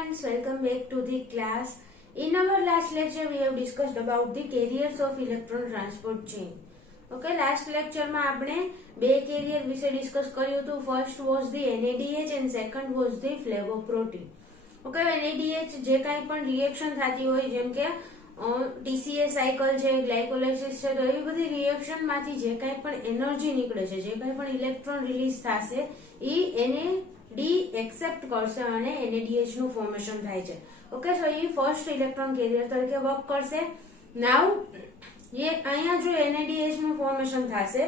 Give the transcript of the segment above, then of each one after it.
friends, welcome back to the class. In our last lecture we have discussed about the carriers of electron transport chain. Okay, last lecture માં આપણે બે carrier વિશે discuss કર્યું હતું. First was the NADH and second was the flavoprotein. Okay, NADH જે કાંઈ પણ reaction થતી હોય જેમ કે TCA સાયકલ છે, ગ્લાયકોલાઇસિસ છે, તો એવી બધી રિએક્શન માંથી જે કાંઈ પણ એનર્જી નીકળે છે, જે કાંઈ પણ ઇલેક્ટ્રોન રિલીઝ થશે એ NAD એક્સેપ્ટ કરશે અને NADH નું ફોર્મેશન થાય છે. ઓકે, સો એ ફર્સ્ટ ઇલેક્ટ્રોન કેરિયર તરીકે વર્ક કરશે. નાઉ ये અહીંયા જો NADH નું ફોર્મેશન થશે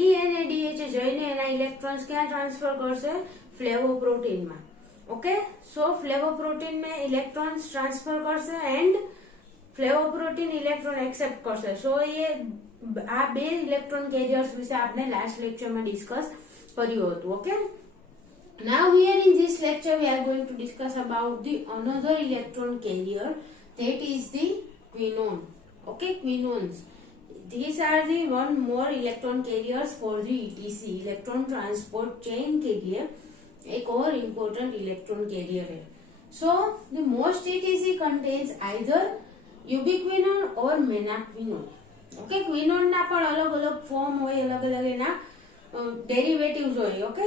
એ NADH જઈને એના ઇલેક્ટ્રોન્સ ક્યાં ટ્રાન્સફર કરશે? ફ્લેવોપ્રોટીન માં. ઓકે, સો ફ્લેવોપ્રોટીન में ઇલેક્ટ્રોન્સ ટ્રાન્સફર કરશે એન્ડ ફ્લેવોપ્રોટીન ઇલેક્ટ્રોન એક્સેપ્ટ કરશે. સો એ આ બે ઇલેક્ટ્રોન કેરિયર્સ વિશે આપણે લાસ્ટ લેક્ચરમાં ડિસ્કસ કર્યું હતું. Okay, now here in this lecture we are going to discuss about the another electron carrier, that is the quinone. Okay, quinones, these are the one more electron carriers for the ETC, electron transport chain के लिए एक और important electron carrier है. So the most ETC contains either ubiquinone or menaquinone. Okay, quinone ના પણ અલગ અલગ form હોય, અલગ અલગ એના ડેરિવેટિવ્સ હોય. ઓકે,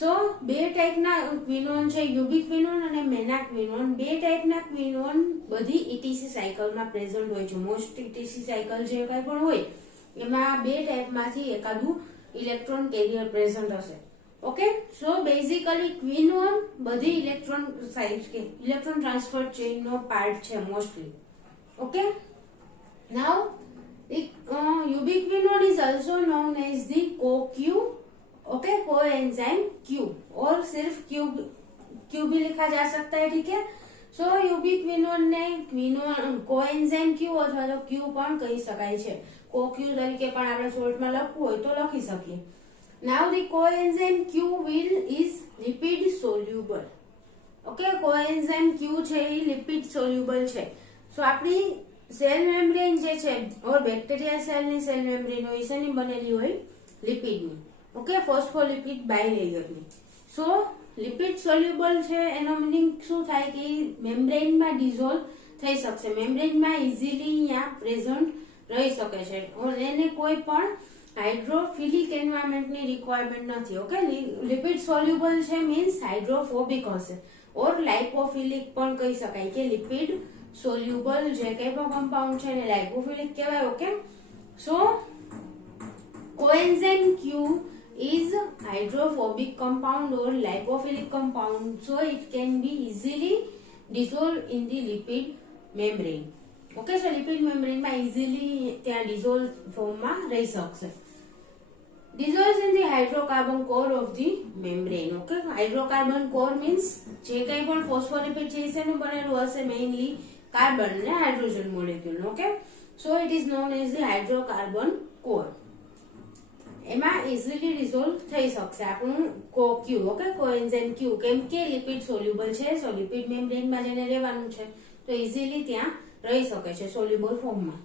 સો બે ટાઈપના ક્વિનોન છે, યુબિક્વિનોન અને મેનાક્વિનોન. બે ટાઈપના ક્વિનોન બધી ઇટીસી સાયકલમાં પ્રેઝન્ટ હોય છે. મોસ્ટ ઇટીસી સાયકલ જે કંઈ પણ હોય એમાં બે ટાઈપમાંથી એકાદું ઇલેક્ટ્રોન કેરિયર પ્રેઝન્ટ હશે. ઓકે, સો બેઝિકલી ક્વિનોન બધી ઇલેક્ટ્રોન ટ્રાન્સફર ચેઇનનો પાર્ટ છે mostly. Okay, now ubiquinone is also known as the CoQ. Okay, coenzyme Q और सिर्फ Q भी लिखा जा सकता है. ठीक है, सो યુબિક્વિનોન ને કોએન્ઝાઇમ Q અથવા તો Q પણ કહી શકાય છે. CoQ તરીકે પણ આપણે શોર્ટમાં લખવું હોય તો લખી શકીએ. Now the coenzyme Q is lipid soluble. Okay, coenzyme Q છે એ લિપિડ સોલ્યુબલ છે. સો આપણી સેલ મેમ્બ્રેન જે છે ઓર બેક્ટેરિયા સેલની સેલ મેમ્બ્રેન હોય શેની બનેલી હોય? લિપિડની. ઓકે, ફોસ્ફોલિપિડ બાયલેયરની. સો લિપિડ સોલ્યુબલ છે એનો મીનિંગ શું થાય કે મેમ્બ્રેનમાં ડિઝોલ્વ થઈ શકશે, મેમ્બ્રેનમાં ઇઝીલી અહીંયા પ્રેઝન્ટ રહી શકે છે. એને કોઈ પણ હાઇડ્રોફિલિક એન્વાયરમેન્ટની રિક્વાયરમેન્ટ નથી. ઓકે, લિપિડ સોલ્યુબલ છે મીન્સ હાઇડ્રોફોબિક હશે ઓર લાઇપોફિલિક પણ કહી શકાય કે લિપિડ સોલ્યુબલ જે કંઈ પણ કમ્પાઉન્ડ છે એને લાઇપોફિલિક કહેવાય. Okay, so coenzyme Q is hydrophobic compound or lipophilic compound, so it can be easily dissolved in the lipid membrane. Okay, so lipid membrane માં easily ત્યાં dissolve form માં રહી શકશે. Dissolves in the hydrocarbon core of the membrane. Okay, hydrocarbon core means જે કંઈ પણ phospholipid છે એનું બનેલું હશે મેઇનલી કાર્બન અને hydrogen molecule. Okay, so it is known as the hydrocarbon core. એમાં ઇઝીલી ડિઝોલ્વ થઈ શકશે આપણું CoQ. ઓકે, કોએન્ઝાઇમ Q કેમ કે લિપિડ સોલ્યુબલ છે, સો લિપિડ મેમ્બ્રેનમાં જેને રહેવાનું છે તો ઇઝીલી ત્યાં રહી શકે છે સોલ્યુબલ ફોર્મમાં.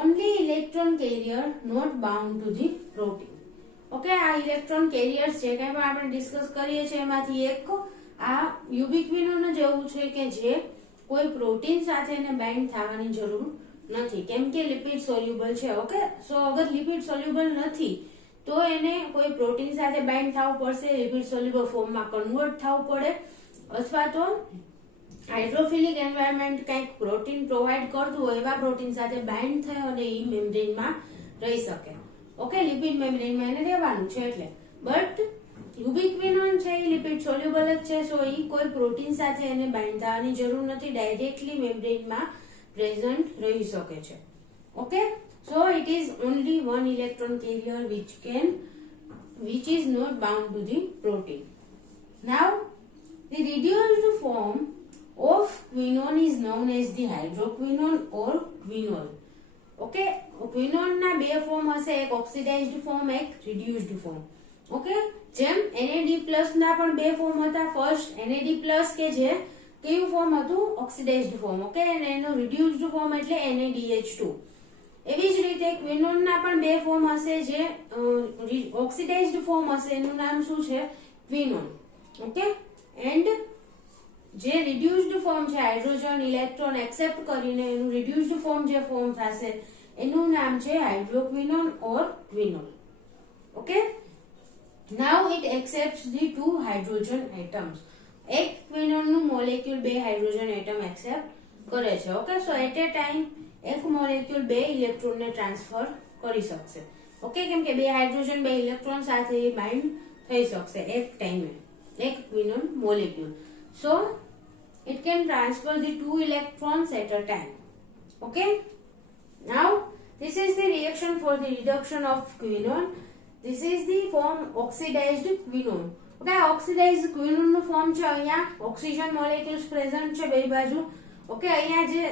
Only electron carrier not bound to the protein. Okay, આ ઇલેક્ટ્રોન કેરિયર્સ જે કંઈ પણ આપણે ડિસ્કસ કરીએ છીએ એમાંથી એક આ યુબિક્વિનોન જ એવું છે કે જે કોઈ પ્રોટીન સાથે એને બાઇન્ડ થવાની જરૂર નથી કેમ કે લિપિડ સોલ્યુબલ છે. ઓકે, સો અગર લિપિડ સોલ્યુબલ નથી તો એને કોઈ પ્રોટીન સાથે બાઇન્ડ થવું પડશે, લિપિડ સોલ્યુબલ ફોર્મમાં કન્વર્ટ થવું પડે, અથવા તો હાઇડ્રોફિલિક એન્વાયરમેન્ટ કંઈક પ્રોટીન પ્રોવાઈડ કરતું હોય એવા પ્રોટીન સાથે બાઇન્ડ થાય અને એ મેમ્બ્રેનમાં રહી શકે. ઓકે, લિપિડ મેમ્બ્રેનમાં એને રહેવાનું છે એટલે. બટ યુબિક્વિનોન છે એ લિપિડ સોલ્યુબલ જ છે, સો એ કોઈ પ્રોટીન સાથે એને બાઇન્ડ થવાની જરૂર નથી, ડાયરેક્ટલી મેમ્બ્રેનમાં present રહી શકે છે. Okay, so it is only one electron carrier which is not bound to the protein. Now the reduced form of quinone is known as the hydroquinone or quinol. Okay, quinone ના બે form હશે, એક oxidised form, એક reduced form. Okay, જેમ NAD+ ના પણ બે form હતા. ફર્સ્ટ NAD+ કે જે કેવું ફોર્મ હતું? Oxidised form. ઓકે, અને એનું રિડ્યુસ્ડ ફોર્મ એટલે NADH2. એવી જ રીતે ક્વિનોનના પણ બે ફોર્મ હશે, જે ઓક્સિડાઇઝ્ડ ફોર્મ હશે એનું નામ શું છે? ક્વિનોન. ઓકે, એન્ડ જે રિડ્યુસ્ડ ફોર્મ છે હાઇડ્રોજન ઇલેક્ટ્રોન એક્સેપ્ટ કરીને એનું રિડ્યુસ્ડ ફોર્મ જે ફોર્મ થશે એનું નામ છે hydroquinone or quinol. Okay, now it accepts the 2 hydrogen atoms. એક ક્વિનોન નું મોલેક્યુલ 2 હાઇડ્રોજન એટમ એક્સેપ્ટ કરે છે. Okay, so at a time એક મોલેક્યુલ 2 ઇલેક્ટ્રોન ને ટ્રાન્સફર કરી શકશે. ઓકે, કેમ કે 2 હાઇડ્રોજન 2 ઇલેક્ટ્રોન સાથે બાઇન્ડ થઈ શકશે એક ટાઈમે એક ક્વિનોન molecule. So it can transfer the 2 electrons at a time. Okay, now this is the reaction for the reduction of quinone. This is the form oxidized quinone. Okay, oxidized quinone નું form છે અહીંયા oxygen molecules present છે બે બાજુ. Okay, અહીંયા જે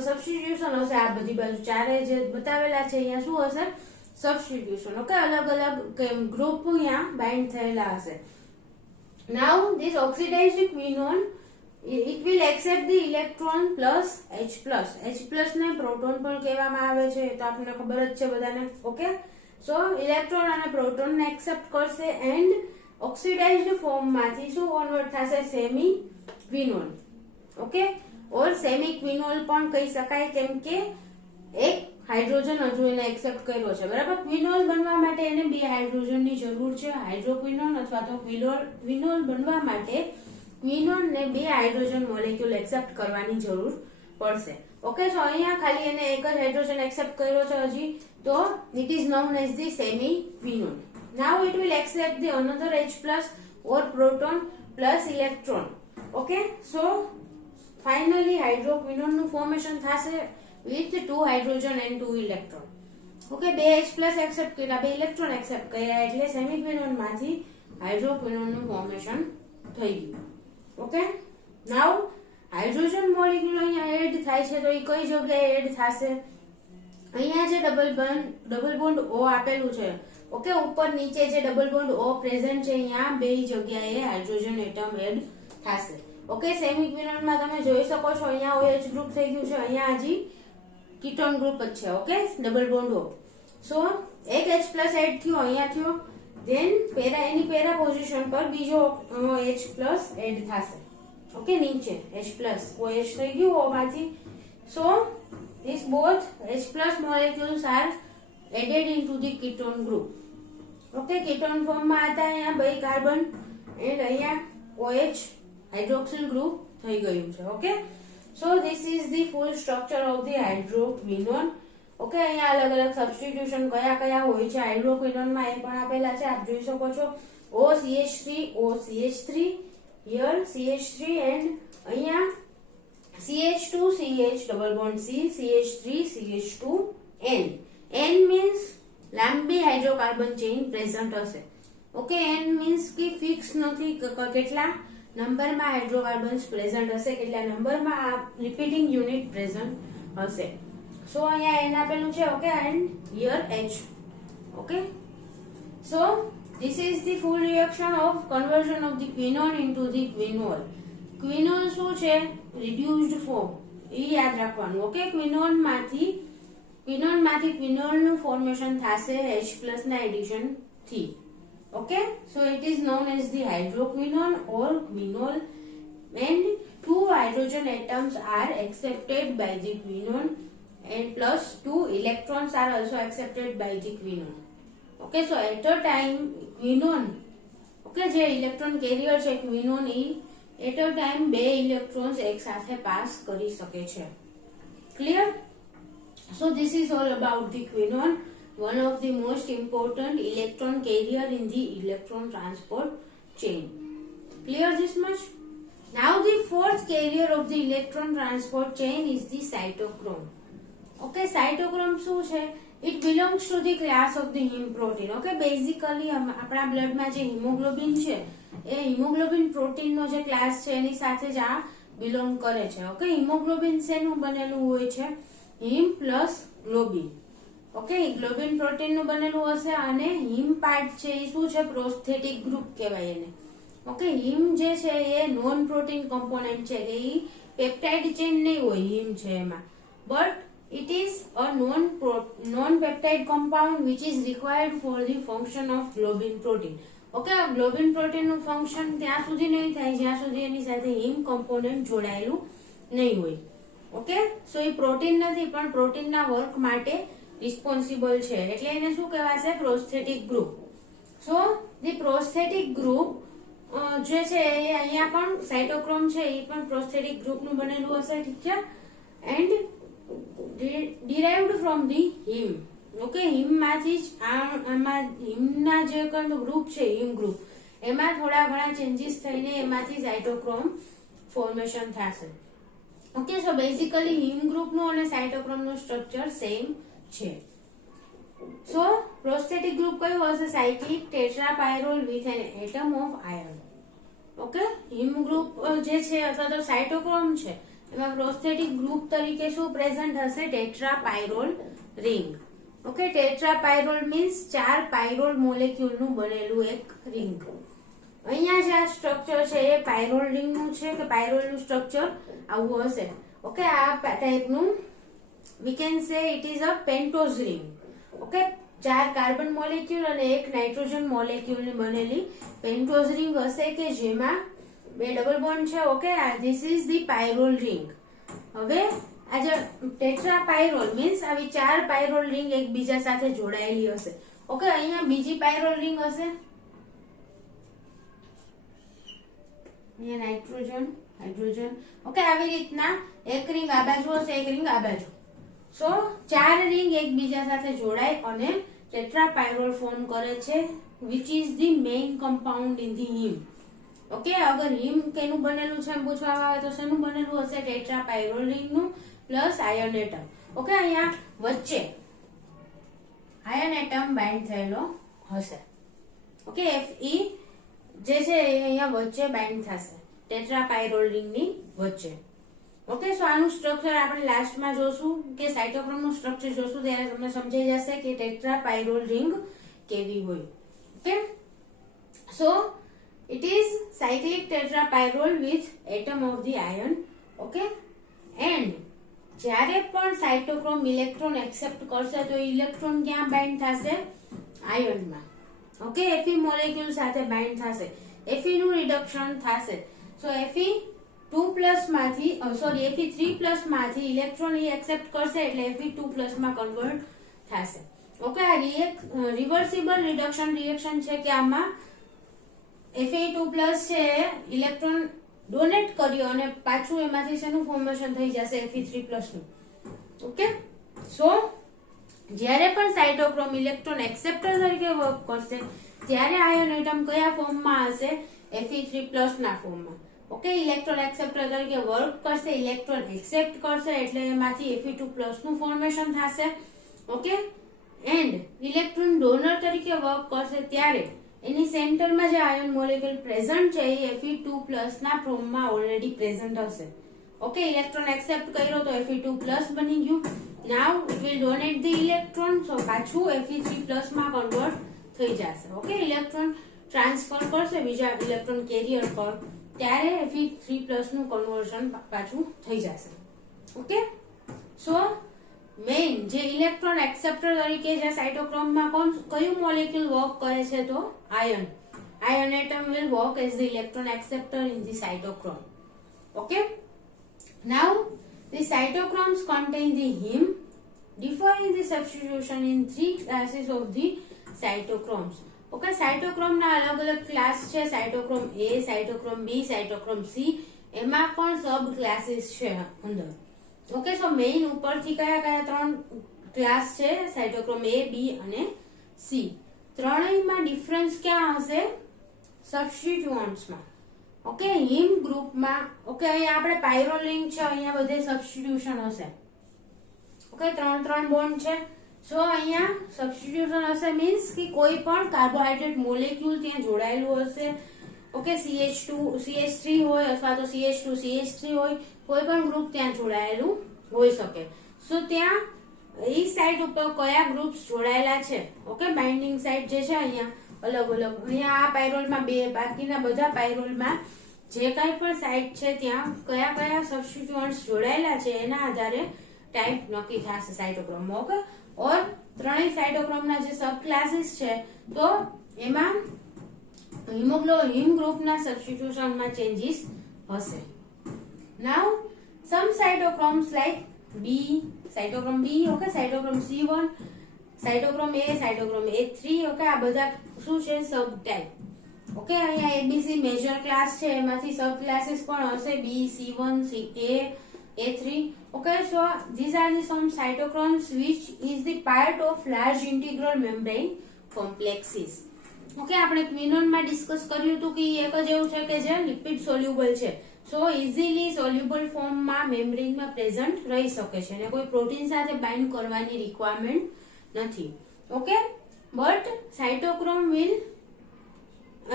substitution હશે આ બધી બાજુ ચારે જે બતાવેલા છે અહીંયા શું હશે સબસ્ટિટ્યુશન. ઓકે, અલગ અલગ ગ્રુપ અહીંયા બાઇન્ડ થયેલા હશે. Now this oxidized quinone it will accept the electron plus H plus. H plus ને પ્રોટોન પણ કહેવામાં આવે છે તો આપણને ખબર જ છે બધાને. ઓકે, સો ઇલેક્ટ્રોન અને પ્રોટોન ને એક્સેપ્ટ કરશે એન્ડ ઓક્સિડાઇઝ્ડ ફોર્મ માંથી શું કન્વર્ટ થશે સેમી ક્વિનોલ. ઓકે, ઓર સેમી ક્વિનોલ પણ કહી શકાય કેમ કે એક હાઇડ્રોજન હજુ એને એક્સેપ્ટ કર્યો છે. બરાબર, ક્વિનોલ બનવા માટે એને 2 હાઇડ્રોજનની જરૂર છે. હાઇડ્રોક્વિનોન અથવા તો ક્વિનોલ બનવા માટે ક્વિનોન ને 2 હાઇડ્રોજન મોલેક્યુલ એક્સેપ્ટ કરવાની જરૂર પડશે. ઓકે, સો અહીંયા ખાલી એને એક જ હાઇડ્રોજન એક્સેપ્ટ કર્યો છે હજી તો it is known as the semi quinone. Now it will accept the another H plus or proton plus electron. Okay, so finally hydroquinone નું ફોર્મેશન થશે with 2 hydrogen and 2 electron. Okay, 2 H plus accept કર્યા 2 electron accept કર્યા એટલે semi ક્વિનોન માંથી હાઇડ્રોક્વિનોન નું formation થઈ ગયું. Okay, નાઉ hydrogen molecule અહીંયા એડ થાય છે તો એ કઈ જગ્યાએ એડ થશે અહીંયા જે ડબલ બોન્ડ O આપેલું છે. ઓકે, ઉપર નીચે જે ડબલ બોન્ડ O પ્રેઝન્ટ છે અહીંયા બે જગ્યાએ હાઇડ્રોજન એટમ એડ થશે. ઓકે, સેમી ક્વિનોન માં તમે જોઈ શકો છો અહીંયા OH ગ્રુપ થઈ ગયું છે, અહીંયા હજી કીટોન ગ્રુપ જ છે. Okay, double bond O. સો એક H પ્લસ એડ થયો અહીંયા થયો ધેન એની પેરા પોઝિશન પર બીજો H પ્લસ એડ થશે. ઓકે, નીચે H પ્લસ OH થઈ ગયું O માંથી. સો these both H plus molecules are added into the ketone group. Okay, ketone form માં હતા અહીંયા બે કાર્બન એન્ડ અહીંયા OH હાઇડ્રોક્સિલ ગ્રુપ થઈ ગયું છે. Okay, so this is the full structure of the hydroquinone. Okay, અહીંયા અલગ અલગ સબસ્ટિટ્યુશન કયા કયા હોય છે હાઇડ્રોક્વિનોન માં એ પણ આપેલા છે, આપ જોઈ શકો છો. OCH3 OCH3 here CH3 and અહીંયા CH2 CH double bond C CH3 CH2 N. N means લાંબી હાઇડ્રોકાર્બન ચેઇન પ્રેઝન્ટ હશે. ઓકે, N means કે ફિક્સ નથી કેટલા નંબરમાં હાઇડ્રોકાર્બન્સ પ્રેઝન્ટ હશે, કેટલા નંબરમાં આ રિપીટિંગ યુનિટ પ્રેઝન્ટ હશે. સો અહીંયા N આપેલું છે. Okay, and here H. Okay, so this is the full reaction of conversion of the quinone into the quinol. ક્વિનોલ શું છે રિડ્યુસ્ડ ફોર્મ એ યાદ રાખવાનું. ઓકે, ક્વિનોલ માંથી ક્વિનોલ નું ફોર્મેશન થશે H પ્લસ ના એડિશન થી. Okay, so it is known as the hydroquinone or quinol and 2 hydrogen atoms are accepted by the quinone and plus 2 electrons are also accepted by the quinone. Okay, so at a time quinone, okay, જે electron carrier છે ક્વિનોન at a time 2 electrons એક સાથે pass કરી શકે છે. Clear? So this is all about the quinone, one of the most important electron carrier in the electron transport chain. Clear this much? Now the fourth carrier of the electron transport chain is the cytochrome. Okay, cytochrome શું છે? It belongs to the class of the heme protein. Okay, basically આપણા blood માં જે haemoglobin છે એ haemoglobin protein નો જે class છે એની સાથે જ આ બિલોંગ કરે છે. ઓકે, હિમોગ્લોબિન શેનું બનેલું હોય છે? Haem plus globin. Okay, globin protein નું બનેલું હશે અને હિમ પાર્ટ છે એ શું છે પ્રોસ્થેટિક ગ્રુપ કહેવાય એને. ઓકે, હિમ જે છે એ નોન પ્રોટીન કમ્પોનેન્ટ છે કે એ પેપ્ટાઇડ ચેન નહીં હોય હિમ છે એમાં, but it is a non-peptide compound which is required for the function of globin protein. Okay, globin protein નું ફંક્શન ત્યાં સુધી નહીં થાય જ્યાં સુધી એની સાથે હિમ કમ્પોનન્ટ જોડાયેલું નહીં હોય. ઓકે, સો એ પ્રોટીન નથી પણ પ્રોટીનના વર્ક માટે રિસ્પોન્સિબલ છે, એટલે એને શું કહેવાશે? Prosthetic group. So the prosthetic group જે છે એ અહીંયા પણ સાઇટોક્રોમ છે એ પણ પ્રોસ્થેટિક ગ્રુપનું બનેલું હશે, ઠીક છે, and derived from the heme. Okay, હિમમાંથી જ આમાં હિમના જે કોઈ ગ્રુપ છે હિમ ગ્રુપ એમાં થોડા ઘણા ચેન્જીસ થઈને એમાંથી સાઇટોક્રોમ ફોર્મેશન થશે. ઓકે, સો બેઝિકલી હિમ ગ્રુપનું અને સાઇટોક્રોમનું સ્ટ્રક્ચર સેમ છે. સો પ્રોસ્થેટિક ગ્રુપ કયું હશે? Cyclic tetrapyrrole with an atom of iron. Okay, heme group જે છે અથવા તો સાઇટોક્રોમ છે એમાં પ્રોસ્થેટિક ગ્રુપ તરીકે શું પ્રેઝન્ટ હશે? ટેટ્રાપાયરોલ રિંગ. ઓકે, ટેટ્રાપાયરોલ મીન્સ 4 પાયરોલ મોલેક્યુલ નું બનેલું એક રિંગ. અહીંયા જે આ સ્ટ્રક્ચર છે એ પાયરોલ રિંગ નું છે કે પાયરોલ નું સ્ટ્રક્ચર આવું હશે. ઓકે, આ ટાઈપનું we can say it is a pentose ring. Okay, 4 carbon molecule અને 1 નાઇટ્રોજન મોલેક્યુલ ની બનેલી પેન્ટોઝ રિંગ હશે કે જેમાં 2 ડબલ બોન્ડ છે. Okay, this is the pyrrole ring. હવે આ જે ટેટ્રાપાયરોલ મીન્સ આવી 4 પાયરોલ રિંગ એકબીજા સાથે જોડાયેલી હશે. ઓકે, અહીંયા બીજી પાયરોલ રિંગ હશે, અહીંયા નાઇટ્રોજન હાઇડ્રોજન. ઓકે, આવી રીતના એક રિંગ આ બાજુ હશે, એક રિંગ આ બાજુ. સો 4 રિંગ એકબીજા સાથે જોડાય અને ટેટ્રાપાયરોલ ફોર્મ કરે છે, which is the main compound in the heme. Okay, અગર હિમ કેનું બનેલું છે એમ પૂછવામાં આવે તો શેનું બનેલું હશે? ટેટ્રાપાયરોલ રિંગનું પ્લસ આયર્ન એટમ. ઓકે, અહીંયા વચ્ચે આયર્ન એટમ બાઇન્ડ થયેલો હશે. ઓકે, Fe જે છે એ અહીંયા વચ્ચે બાઇન્ડ થશે ટેટ્રાપાયરોલ રિંગની વચ્ચે. ઓકે, સો આનું સ્ટ્રક્ચર આપણે લાસ્ટમાં જોશું કે સાઇટોક્રોમનું સ્ટ્રક્ચર જોશું ત્યારે તમને સમજાઈ જશે કે ટેટ્રાપાયરોલ રિંગ કેવી હોય. Okay, so it is cyclic tetrapyrrole with atom of the iron. Okay, and જ્યારે પણ સાઇટોક્રોમ ઇલેક્ટ્રોન એક્સેપ્ટ કરશે તો ઇલેક્ટ્રોન ક્યાં બાઇન્ડ થશે? આયર્નમાં. ઓકે, Fe મોલેક્યુલ સાથે બાઇન્ડ થશે, Fe નું રિડક્શન થશે. સો Fe2+ માંથી Fe3+ માંથી ઇલેક્ટ્રોન એક્સેપ્ટ કરશે એટલે Fe2+ માં કન્વર્ટ થશે. ઓકે, આ રિવર્સિબલ રિડક્શન રિએક્શન છે કે આમાં Fe2+ છે ઇલેક્ટ્રોન ડોનેટ કર્યો અને પાછું એમાંથી શેનું ફોર્મેશન થઈ જશે? Fe3+ નું. ઓકે, સો જ્યારે પણ સાઇટોક્રોમ ઇલેક્ટ્રોન એક્સેપ્ટર તરીકે વર્ક કરશે ત્યારે આયર્ન એટમ કયા ફોર્મમાં હશે? Fe3+ ના ફોર્મમાં. ઓકે, ઇલેક્ટ્રોન એક્સેપ્ટર તરીકે વર્ક કરશે, ઇલેક્ટ્રોન એક્સેપ્ટ કરશે એટલે એમાંથી Fe2+ નું ફોર્મેશન થશે. ઓકે, એન્ડ ઇલેક્ટ્રોન ડોનર તરીકે વર્ક કરશે ત્યારે એની સેન્ટરમાં જે આયર્ન મોલેક્યુલ પ્રેઝન્ટ છે એ Fe2+ ના ફોર્મમાં ઓલરેડી પ્રેઝન્ટ હશે. ઓકે, ઇલેક્ટ્રોન એક્સેપ્ટ કર્યો તો Fe2+ બની ગયું. Now it will donate the electron, so પાછું Fe3+ માં કન્વર્ટ થઈ જશે. ઓકે, ઇલેક્ટ્રોન ટ્રાન્સફર કરશે બીજા ઇલેક્ટ્રોન કેરિયર પર ત્યારે Fe3+ નું કન્વર્ઝન પાછું થઈ જશે. ઓકે, સો મેઇન જે ઇલેક્ટ્રોન એક્સેપ્ટર તરીકે જે સાઇટોક્રોમમાં કયું મોલેક્યુલ વર્ક કરે છે તો iron. Iron atom will work as the electron acceptor in the cytochrome. Okay, now the cytochromes contain the heme, differ in the substitution in 3 classes of the cytochromes. Okay, cytochrome ના અલગ અલગ class છે, cytochrome A, cytochrome B, cytochrome C. એમાં પણ સબ classes છે અંદર. Okay, સો main ઉપરથી કયા કયા 3 ક્લાસ છે? સાઇટોક્રોમ A, B અને C. ત્રણેયમાં ડિફરન્સ ક્યાં હશે? સબસ્ટિટ્યુઅન્ટ્સમાં. ઓકે, હિમ ગ્રુપમાં. ઓકે, અહીંયા આપણે પાયરોલ રિંગ છે, અહીંયા બધે સબસ્ટિટ્યુશન હશે. ઓકે, 3 બોન્ડ છે. સો અહીંયા સબસ્ટિટ્યુશન હશે મીન્સ કે કોઈ પણ કાર્બોહાઈડ્રેટ મોલેક્યુલ ત્યાં જોડાયેલું હશે. ઓકે, CH3 હોય અથવા તો CH2 CH3 હોય, કોઈ પણ ગ્રુપ ત્યાં જોડાયેલું હોઈ શકે. સો ત્યાં એ સાઇટ ઉપર કયા ગ્રુપ્સ જોડાયેલા છે? ઓકે, બાઇન્ડિંગ સાઇટ જે છે અહીંયા અલગ અલગ. અહીંયા આ પાયરોલમાં 2, બાકીના બધા પાયરોલમાં જે કાંઈ પણ સાઇટ છે ત્યાં કયા કયા સબસ્ટિટ્યુઅન્ટ્સ જોડાયેલા છે એના આધારે ટાઈપ નક્કી થશે સાઇટોક્રોમમાં. ઓકે, ઓર ત્રણેય સાઇટોક્રોમના જે સબ ક્લાસીસ છે તો એમાં હિમ ગ્રુપના સબસ્ટિટ્યુશનમાં ચેન્જીસ હશે. Now some cytochromes like B, cytochrome B, okay, cytochrome C1, cytochrome A, cytochrome A3, okay, આ બધા શું છે? Sub type. ઓકે, અહીંયા ABC મેજર ક્લાસ છે, એમાંથી સબ ક્લાસીસ પણ હશે, B, C1, A, A3. Okay, so these are the some cytochromes which is the part of large integral membrane complexes. Okay, આપણે ક્વિનોનમાં ડિસ્કસ કર્યું હતું કે એક જ એવું છે કે જે લિપિડ સોલ્યુબલ છે, સો ઇઝીલી સોલ્યુબલ ફોર્મમાં મેમ્બ્રેનમાં પ્રેઝન્ટ રહી શકે છે અને કોઈ પ્રોટીન સાથે બાઇન્ડ કરવાની રિક્વાયરમેન્ટ નથી. ઓકે, બટ સાઇટોક્રોમ વિલ,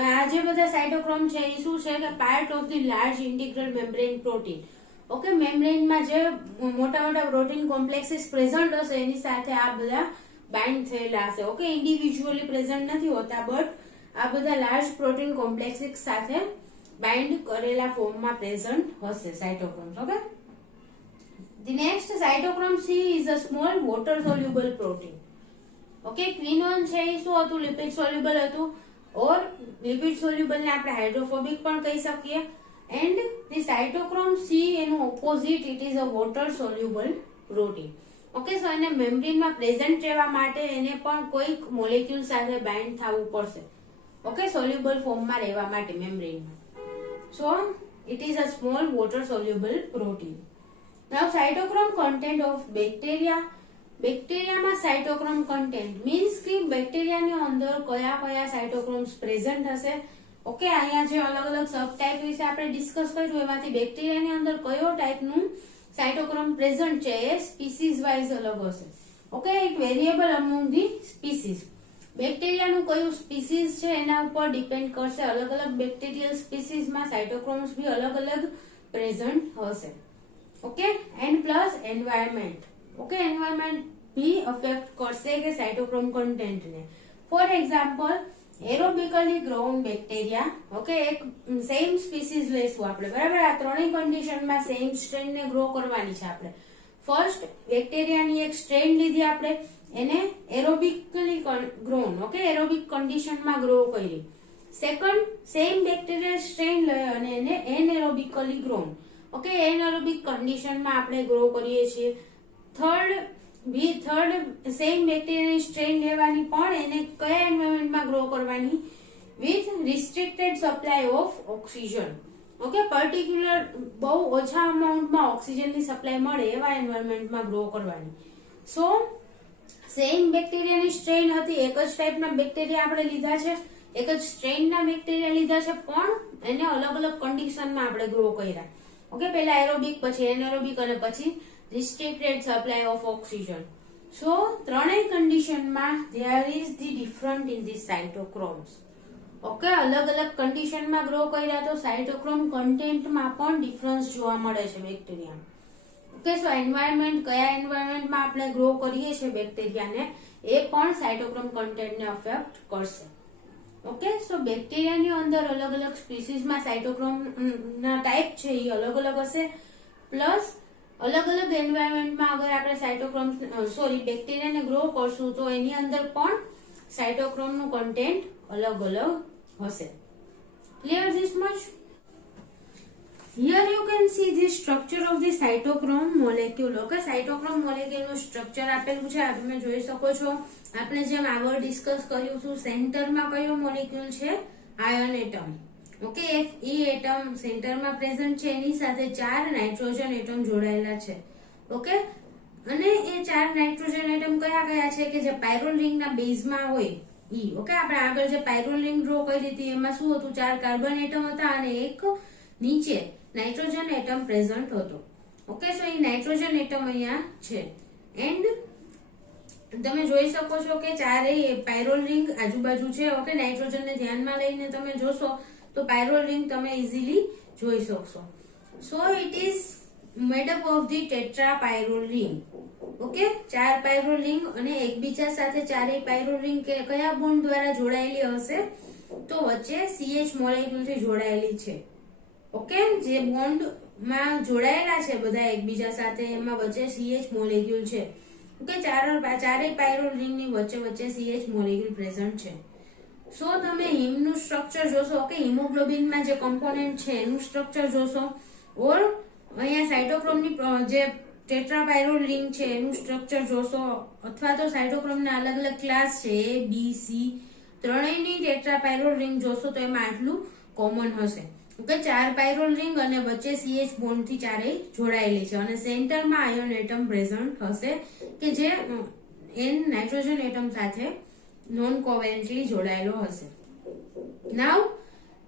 આ જે બધા સાઇટોક્રોમ છે એ શું છે કે part of the large integral membrane protein. Okay, મેમ્બ્રેનમાં જે મોટા મોટા પ્રોટીન કોમ્પ્લેક્સીસ પ્રેઝન્ટ હશે એની સાથે આ બધા બાઇન્ડ થયેલા હશે. ઓકે, ઇન્ડિવિજ્યુઅલી પ્રેઝન્ટ નથી હોતા, બટ આ બધા લાર્જ પ્રોટીન કોમ્પ્લેક્સીસ સાથે બાઇન્ડ કરેલા ફોર્મમાં પ્રેઝન્ટ હશે cytochromes. Okay, the next cytochrome C is a small water soluble protein. Okay, quinone છે એ શું હતું? લિપિડ સોલ્યુબલ હતું, ઓર લિપિડ સોલ્યુબલ ને આપણે હાઇડ્રોફોબિક પણ કહી શકીએ. And the cytochrome C એનું opposite, it is a water soluble protein. Okay, so એને મેમ્બ્રેનમાં પ્રેઝન્ટ રહેવા માટે એને પણ કોઈક મોલેક્યુલ સાથે બાઇન્ડ થવું પડશે. ઓકે, સોલ્યુબલ ફોર્મમાં રહેવા માટે મેમ્બ્રેનમાં. So it is a small water soluble protein. Now cytochrome content of bacteria. બેક્ટેરિયામાં સાઇટોક્રોમ કન્ટેન્ટ મીન્સ કે બેક્ટેરિયાની અંદર કયા કયા સાઇટોક્રોમ્સ પ્રેઝન્ટ હશે. ઓકે, અહીંયા જે અલગ અલગ સબ ટાઈપ વિશે આપણે ડિસ્કસ કર્યું એમાંથી બેક્ટેરિયાની અંદર કયો ટાઈપનું સાઇટોક્રોમ પ્રેઝન્ટ છે એ સ્પીસીઝ વાઇઝ અલગ હશે. Okay, it variable among the species. બેક્ટેરિયાનું કયું સ્પીસીઝ છે એના ઉપર ડિપેન્ડ કરશે. અલગ અલગ બેક્ટેરિયલ સ્પીસીઝમાં સાઇટોક્રોમ્સ બી અલગ અલગ પ્રેઝન્ટ હશે. Okay, and plus environment. Okay, environment બી અફેક્ટ કરશે કે સાઇટોક્રોમ કન્ટેન્ટને. For example, aerobically grown bacteria. Okay, એક સેમ સ્પીસીઝ લઈશું આપણે, બરાબર? આ ત્રણેય કન્ડિશનમાં સેમ સ્ટ્રેન ને ગ્રો કરવાની છે આપણે. ફર્સ્ટ બેક્ટેરિયાની એક સ્ટ્રેન લીધી આપણે, એને એરોબિકલી ગ્રોન, ઓકે, એરોબિક કન્ડિશનમાં ગ્રો કરી. સેકન્ડ, સેમ બેક્ટેરિયલ સ્ટ્રેન લઈ અને એને એનએરોબિકલી ગ્રોન, ઓકે, એનએરોબિક કન્ડિશનમાં આપણે ગ્રો કરીએ છીએ. થર્ડ સેમ બેક્ટેરિયાની સ્ટ્રેન લેવાની પણ એને કયા એન્વાયરમેન્ટમાં ગ્રો કરવાની? With restricted supply of oxygen. Okay, particular બહુ ઓછા અમાઉન્ટમાં ઓક્સિજનની સપ્લાય મળે એવા એન્વાયરમેન્ટમાં ગ્રો કરવાની. સો સેમ બેક્ટેરિયાની સ્ટ્રેન હતી, એક જ ટાઈપના બેક્ટેરિયા આપણે લીધા છે, એક જ સ્ટ્રેનના બેક્ટેરિયા લીધા છે, પણ એને અલગ અલગ કન્ડિશનમાં આપણે ગ્રો કર્યા. ઓકે, પહેલા એરોબિક, પછી એનએરોબિક અને પછી restricted supply of oxygen. So ત્રણેય કન્ડિશનમાં there is the different in the cytochromes. Okay, અલગ અલગ કન્ડિશનમાં ગ્રો કર્યા તો સાઇટોક્રોમ કન્ટેન્ટમાં પણ ડિફરન્સ જોવા મળે છે બેક્ટેરિયામાં. ઓકે, સો એન્વાયરમેન્ટ, કયા એન્વાયરમેન્ટમાં આપણે ગ્રો કરીએ છીએ બેક્ટેરિયાને એ પણ સાઇટોક્રોમ કન્ટેન્ટને અફેક્ટ કરશે. ઓકે, સો બેક્ટેરિયાની અંદર અલગ અલગ સ્પીસીઝમાં સાઇટોક્રોમના ટાઈપ છે એ અલગ અલગ હશે. પ્લસ અલગ અલગ એન્વાયરમેન્ટમાં અગર આપણે બેક્ટેરિયાને ગ્રો કરશું તો એની અંદર પણ સાઇટોક્રોમનું કન્ટેન્ટ અલગ અલગ હશે. Clear this much? Here you can see the structure of the cytochrome molecule. Okay, cytochrome molecule નું સ્ટ્રક્ચર આપેલું છે, આ તમે જોઈ શકો છો. આપણે જેમ આગળ ડિસ્કસ કર્યું હતું, સેન્ટરમાં કયો મોલેક્યુલ છે? Iron atom. Okay, Fe atom સેન્ટરમાં પ્રેઝન્ટ છે, એની સાથે 4 નાઇટ્રોજન એટમ જોડાયેલા છે. ઓકે, અને એ 4 નાઇટ્રોજન એટમ કયા કયા છે કે જે પાયરોલ રિંગના બેઝમાં હોય ઈ. ઓકે, આપણે આગળ જે પાયરોલ રિંગ ડ્રો કરી હતી એમાં શું હતું? 4 કાર્બન એટમ હતા અને એક નીચે નાઇટ્રોજન એટમ પ્રેઝન્ટ હતો. ઓકે, સો એ નાઇટ્રોજન એટમ અહીંયા છે. એન્ડ તમે જોઈ શકો છો કે ચારેય પાયરોલ રિંગ આજુબાજુ છે. ઓકે, નાઇટ્રોજનને ધ્યાનમાં લઈને તમે જોશો તો પાયરોલ રિંગ તમે ઇઝીલી જોઈ શકશો. So it is made up of the tetrapyrrole ring. Okay, 4 pyrrole ring અને એકબીજા સાથે ચારેય પાયરોલ રિંગ કયા બોન્ડ દ્વારા જોડાયેલી હશે? તો વચ્ચે CH મોલેક્યુલ થી જોડાયેલી છે. ઓકે, જે બોન્ડ માં જોડાયેલા છે બધા એકબીજા સાથે એમાં વચ્ચે CH મોલેક્યુલ છે. ઓકે, ચારેય પાયરોલ રિંગ ની વચ્ચે CH મોલેક્યુલ પ્રેઝન્ટ છે. સો તમે હિમનું સ્ટ્રક્ચર જોશો, ઓકે, હિમોગ્લોબિનમાં જે કમ્પોનેન્ટ છે એનું સ્ટ્રક્ચર જોશો, ઓર અહીંયા સાઇટોક્રોમની જે ટેટ્રાપાયરોલ રિંગ છે એનું સ્ટ્રક્ચર જોશો, અથવા તો સાઇટોક્રોમના અલગ અલગ ક્લાસ છે A, B, C ત્રણેયની ટેટ્રાપાયરોલ રિંગ જોશો તો એમાં આટલું કોમન હશે. ઓકે, 4 પાયરોલ રિંગ અને વચ્ચે CH બોન્ડથી ચારેય જોડાયેલી છે અને સેન્ટરમાં આયોન એટમ પ્રેઝન્ટ હશે કે જે N નાઇટ્રોજન એટમ સાથે નોન કોવેલેન્ટલી જોડાયેલો હશે. નાઉ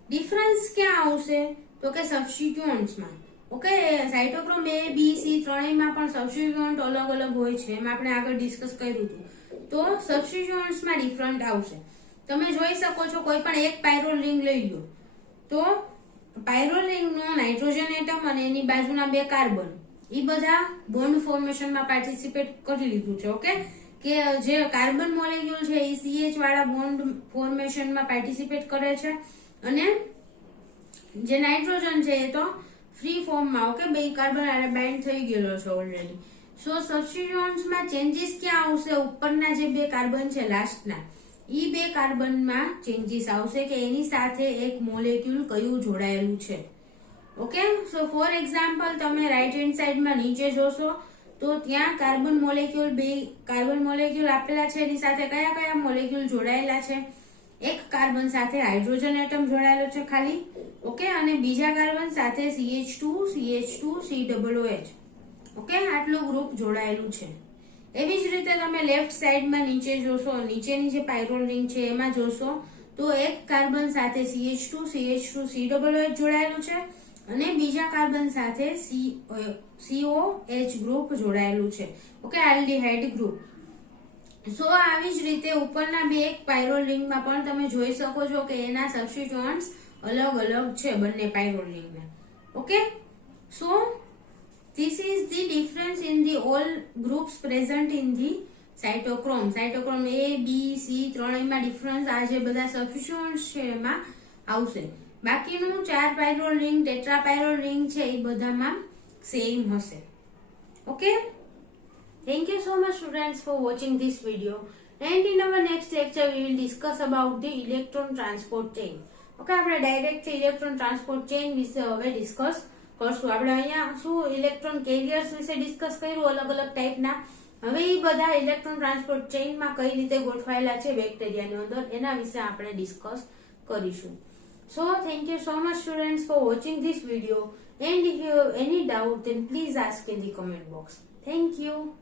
ડિફરન્સ ક્યાં આવશે તો કે સબસ્ટિટ્યુઅન્ટ્સમાં. Okay, cytochrome A, B, C ત્રણેયમાં પણ સબસ્ટિટ્યુઅન્ટ અલગ અલગ હોય છે, એમ આપણે આગળ ડિસ્કસ કર્યું હતું. તો સબસ્ટિટ્યુઅન્ટ્સમાં ડિફરન્ટ આવશે. તમે જોઈ શકો છો કોઈ પણ એક પાયરોલ રિંગ લઈ લો તો પાયરોલ રિંગનો નાઇટ્રોજન એટમ અને એની બાજુના બે કાર્બન એ બધા બોન્ડ ફોર્મેશનમાં પાર્ટિસિપેટ કરી લીધું છે. ઓકે, કે જે કાર્બન મોલેક્યુલ છે એ CH વાળા બોન્ડ ફોર્મેશનમાં પાર્ટિસિપેટ કરે છે અને જે નાઇટ્રોજન છે એ તો ફ્રી ફોર્મમાં, ઓકે, બે કાર્બન બાઇન્ડ થઈ ગયેલો છે ઓલરેડી. સો સબસ્ટિટ્યુઅન્ટ્સમાં ચેન્જીસ ક્યાં આવશે? ઉપરના જે બે કાર્બન છે લાસ્ટના ઈ બે કાર્બનમાં ચેન્જીસ આવશે કે એની સાથે એક મોલેક્યુલ કયું જોડાયેલું છે. ઓકે, સો ફોર એક્ઝામ્પલ તમે રાઈટ હેન્ડ સાઈડમાં નીચે જોશો તો ત્યાં કાર્બન મોલેક્યુલ, બે કાર્બન મોલેક્યુલ આપેલા છે, એની સાથે કયા કયા મોલેક્યુલ જોડાયેલા છે? એક કાર્બન સાથે હાઇડ્રોજન એટમ જોડાયેલો છે ખાલી, ઓકે, અને બીજા કાર્બન સાથે CH2 COOH. ઓકે, આટલું ગ્રુપ જોડાયેલું છે. એવી જ રીતે તમે લેફ્ટ સાઈડમાં નીચે જોશો, નીચેની જે પાયરોલ રિંગ છે એમાં જોશો તો એક કાર્બન સાથે CH2 COH જોડાયેલું છે અને બીજા કાર્બન સાથે COH ગ્રુપ જોડાયેલું છે. Okay, aldehyde group. સો આવી જ રીતે ઉપરના બે એક પાયરોલ રિંગમાં પણ તમે જોઈ શકો છો કે એના સબસ્ટિટ્યુઅન્ટ્સ અલગ અલગ છે બંને પાયરોલ રિંગના. Okay, so this is the difference in the all groups present in the cytochrome. Cytochrome A, B, C ત્રણેયમાં ડિફરન્સ આ જે બધા સબસ્ટિટ્યુઅન્ટ્સ છે એમાં આવશે. બાકીનું 4 પાયરોલ રિંગ, ટેટ્રાપાયરોલ રિંગ છે એ બધામાં સેમ હશે. Okay, thank you so much students for watching this video, and in our next lecture we will discuss about the electron transport chain. Okay, આપણે ડાયરેક્ટલી ઇલેક્ટ્રોન ટ્રાન્સપોર્ટ ચેઇન વિશે હવે discuss કરશું. આપણે અહીંયા શું ઇલેક્ટ્રોન કેરિયર્સ વિશે discuss કર્યું અલગ અલગ ટાઈપના. હવે એ બધા ઇલેક્ટ્રોન ટ્રાન્સપોર્ટ ચેઇનમાં કઈ રીતે ગોઠવાયેલા છે બેક્ટેરિયાની અંદર એના વિશે આપણે ડિસ્કસ કરીશું. So thank you so much students for watching this video, and if you have any doubt then please ask in the comment box. Thank you.